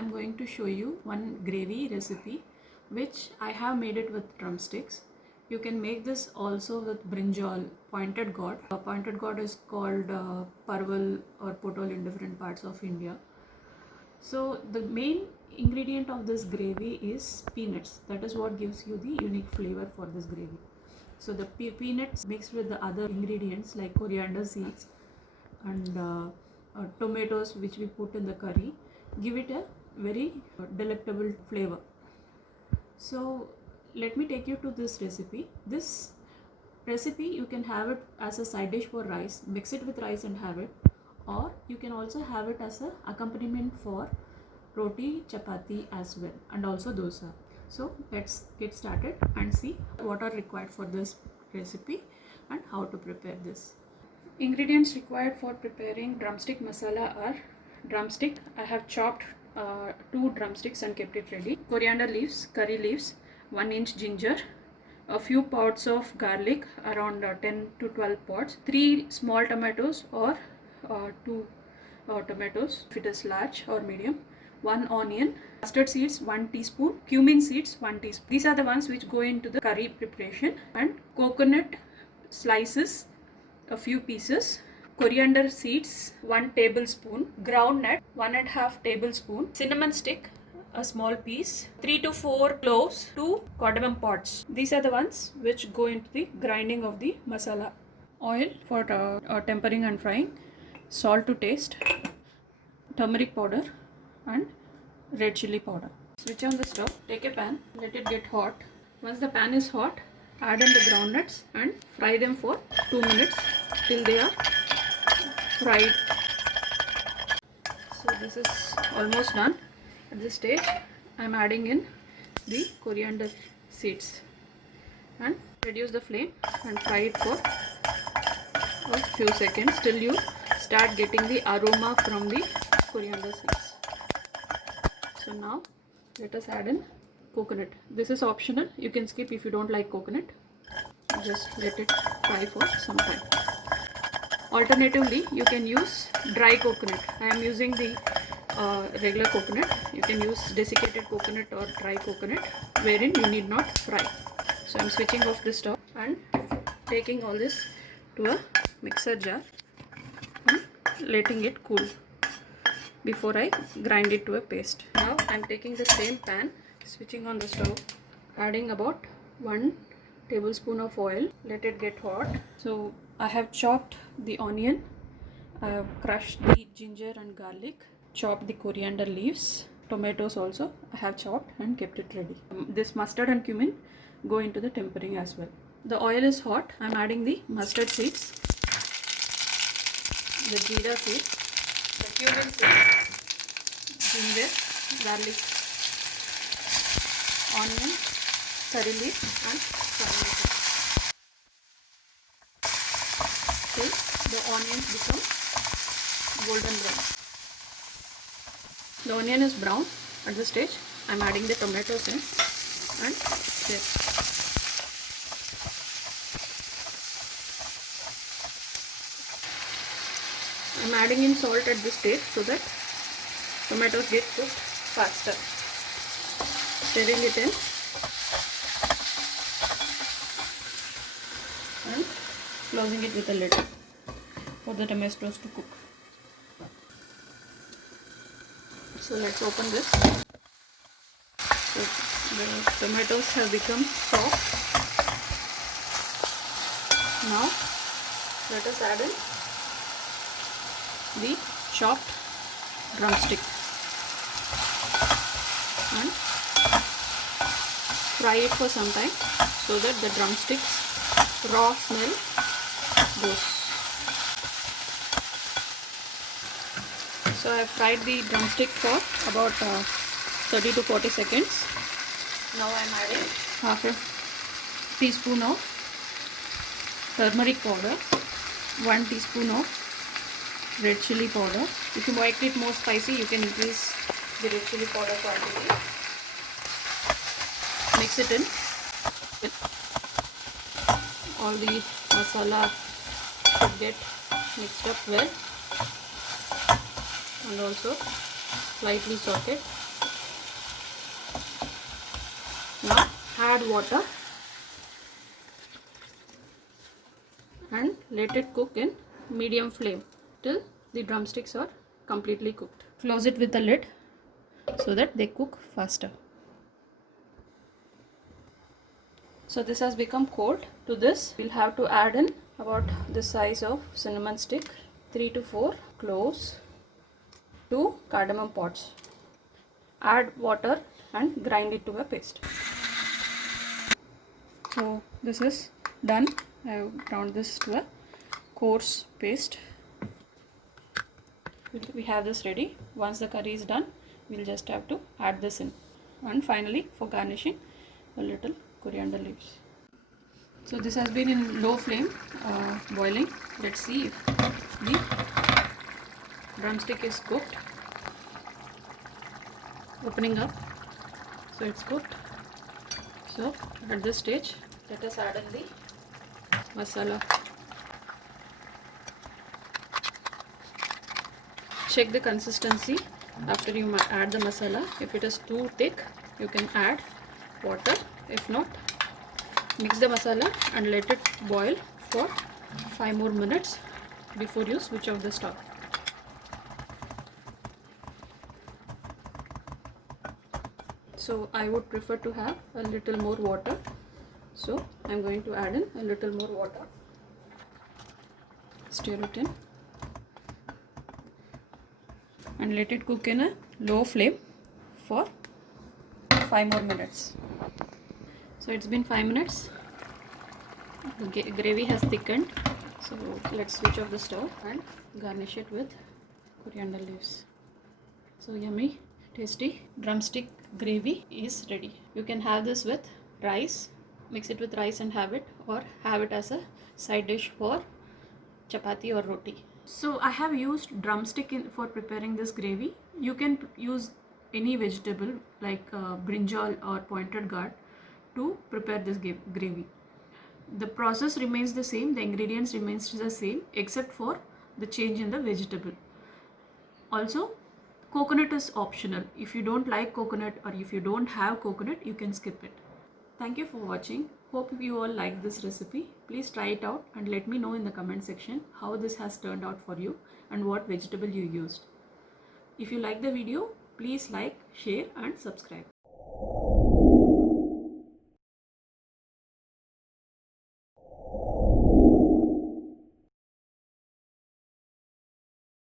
I'm going to show you one gravy recipe which I have made it with drumsticks. You can make this also with brinjal, pointed gourd. Pointed gourd is called parval or potol in different parts of India. So the main ingredient of this gravy is peanuts. That is what gives you the unique flavor for this gravy. So the peanuts mixed with the other ingredients like coriander seeds and tomatoes which we put in the curry give it a very delectable flavor. So let me take you to this recipe. This recipe you can have it as a side dish for rice, mix it with rice and have it, or you can also have it as a accompaniment for roti, chapati as well, and also dosa. So let's get started and see what are required for this recipe and how to prepare this. Ingredients required for preparing drumstick masala are drumstick. I have chopped 2 drumsticks and kept it ready. Coriander leaves, curry leaves, 1-inch ginger, a few pods of garlic, around 10 to 12 pods, 3 small tomatoes or 2 tomatoes if it is large or medium, 1 onion, mustard seeds 1 teaspoon, cumin seeds 1 teaspoon. These are the ones which go into the curry preparation, and coconut slices a few pieces, coriander seeds 1 tablespoon, ground nut 1.5 tablespoon, cinnamon stick a small piece, 3 to 4 cloves, 2 cardamom pods. These are the ones which go into the grinding of the masala. Oil for tempering and frying, salt to taste, turmeric powder and red chili powder. Switch on the stove, take a pan, let it get hot. Once the pan is hot, add in the groundnuts and fry them for 2 minutes till they are fried. So this is almost done. At this stage I am adding in the coriander seeds and reduce the flame and fry it for a few seconds till you start getting the aroma from the coriander seeds. So now let us add in coconut. This is optional, you can skip if you don't like coconut. Just let it fry for some time. Alternatively, you can use dry coconut. I am using the regular coconut. You can use desiccated coconut or dry coconut, wherein you need not fry. So I am switching off the stove and taking all this to a mixer jar and letting it cool before I grind it to a paste. Now I am taking the same pan, switching on the stove, adding about 1 tablespoon of oil. Let it get hot. So I have chopped the onion, I have crushed the ginger and garlic, chopped the coriander leaves, tomatoes also I have chopped and kept it ready. This mustard and cumin go into the tempering as well. The oil is hot. I am adding the mustard seeds, the jeera seeds, the cumin seeds, ginger, garlic, onion, curry leaf and tomato till the onions become golden brown. The onion is brown. At this stage I am adding the tomatoes in and stir. I am adding in salt at this stage so that tomatoes get cooked faster. Stirring it in and closing it with a lid for the tomatoes to cook. So let's open this. So the tomatoes have become soft. Now let us add in the chopped drumstick and fry it for some time so that the drumsticks raw smell goes. So I have fried the drumstick for about 30 to 40 seconds. Now I am adding half a teaspoon of turmeric powder, 1 teaspoon of red chili powder. If you like it more spicy, you can increase the red chili powder quantity. Mix it in. All the masala should get mixed up well and also slightly sauteed. add water and let it cook in medium flame till the drumsticks are completely cooked. Close it with the lid so that they cook faster. So this has become cold. To this we'll have to add in about the size of cinnamon stick, 3 to 4 cloves, 2 cardamom pods. Add water and grind it to a paste. So this is done. I have ground this to a coarse paste. We have this ready. Once the curry is done, we'll just have to add this in. And finally, for garnishing, a little coriander leaves. So this has been in low flame boiling. Let's see if the drumstick is cooked. Opening up, so it's cooked. So at this stage, let us add in the masala. Check the consistency after you add the masala. If it is too thick, you can add water. If not, mix the masala and let it boil for 5 more minutes before you switch off the stove. So I would prefer to have a little more water. So I'm going to add in a little more water. Stir it in and let it cook in a low flame for 5 more minutes. So it's been 5 minutes. The gravy has thickened. So let's switch off the stove and garnish it with coriander leaves. So yummy, tasty drumstick gravy is ready. You can have this with rice, mix it with rice and have it, or have it as a side dish for chapati or roti. So I have used drumstick for preparing this gravy. You can use any vegetable like brinjal or pointed gourd to prepare this gravy. The process remains the same, the ingredients remains the same except for the change in the vegetable. Also, coconut is optional. If you don't like coconut or if you don't have coconut, you can skip it. Thank you for watching. Hope you all like this recipe. Please try it out and let me know in the comment section how this has turned out for you and what vegetable you used. If you like the video, please like, share and subscribe.